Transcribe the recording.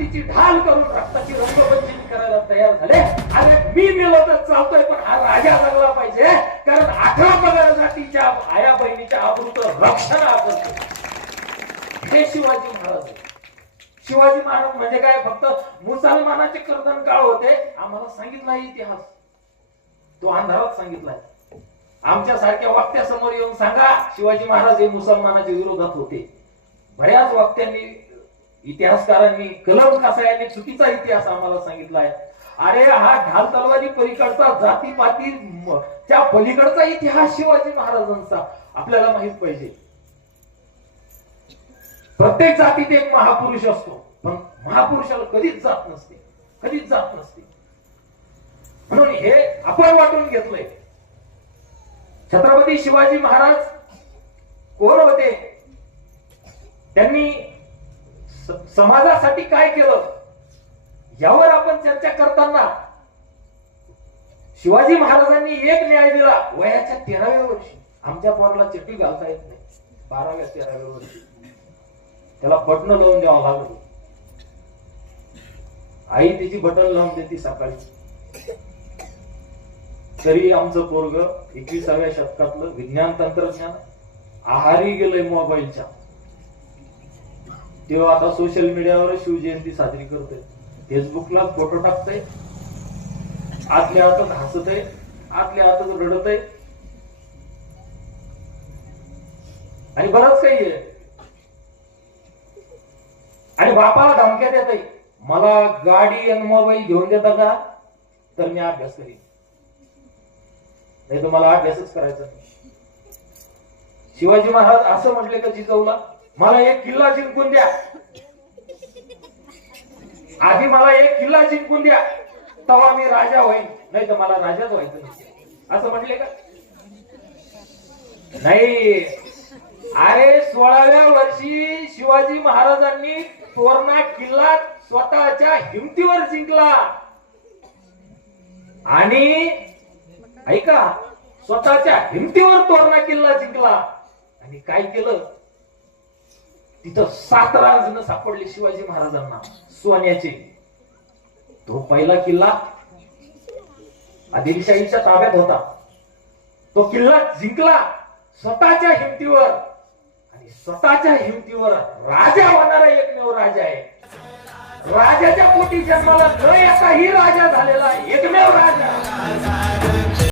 जातीची ढाल करून रक्ताची रंगपंचमी करायला तयार झाले. अरे मी मेलो तर चालतोय, पण हा राजा जगला पाहिजे, कारण 18 पगड जातीच्या आया बहिणीच्या आबरूचं रक्षण आपण केलं. हे शिवाजी महाराज आहे. शिवाजी महाराज म्हणजे काय, फक्त मुसलमानाचे कर्तन काळ होते आम्हाला सांगितला इतिहास, तो अंधारात सांगितलाय. आमच्या सारख्या वक्त्यासमोर येऊन सांगा शिवाजी महाराज हे मुसलमानाच्या विरोधात होते. बऱ्याच वक्त्यांनी, इतिहासकारांनी, कलम कसायांनी चुकीचा इतिहास आम्हाला सांगितलाय. अरे हा ढाल तलवारी पलीकडचा, जातीपाती त्या पलीकडचा इतिहास शिवाजी महाराजांचा आपल्याला माहित पाहिजे. प्रत्येक जातीत एक महापुरुष असतो, पण महापुरुषाला कधीच जात नसते, कधीच जात नसते. म्हणून हे आपण वाटून घेतलंय. छत्रपती शिवाजी महाराज कोण होते, त्यांनी समाजासाठी काय केलं, यावर आपण चर्चा करताना शिवाजी महाराजांनी एक न्याय दिला. वयाच्या 13व्या वर्षी, आमच्या पोराला चड्डी घालता येत नाही, 12व्या 13व्या वर्षी त्याला बटन लावून द्यावं लागलं. आई तिची बटन लावून देते सकाळी. तरी आमचं पोरग 21व्या शतकातलं विज्ञान तंत्रज्ञान आहारी गेलंय मोबाईलच्या. तेव्हा आता सोशल मीडियावर शिवजयंती साजरी करतोय, फेसबुकला फोटो टाकतोय, आतल्या हातात हसतय, आतल्या हातात रडतय आणि बरंच काही आहे. आणि बापाला धमक्या देत आहे, मला गाडी आणि मोबाईल घेऊन देता का तर मी अभ्यास करीन, नाही तर मला अभ्यासच करायचा नाही. शिवाजी महाराज असं म्हटले का जिजाऊला, मला एक किल्ला जिंकून द्या, आधी मला एक किल्ला जिंकून द्या, तेव्हा मी राजा होईन, नाही तर मला राजाच व्हायचं नाही, असं म्हटले का? नाही. अरे 16व्या वर्षी शिवाजी महाराजांनी तोरणा किल्ला स्वतःच्या हिमतीवर जिंकला. आणि ऐका, स्वतःच्या हिमतीवर तोरणा किल्ला जिंकला. आणि काय केलं, तिथं 7 रांजण सापडले शिवाजी महाराजांना सोन्याचे. तो पहिला किल्ला आदिलशाहीच्या ताब्यात होता, तो किल्ला जिंकला स्वतःच्या हिमतीवर. आणि स्वतःच्या हिमतीवर राजा होणारा एकमेव राजा आहे. राजाच्या पोटी जन्माला न येता ही राजा झालेला एकमेव राजा.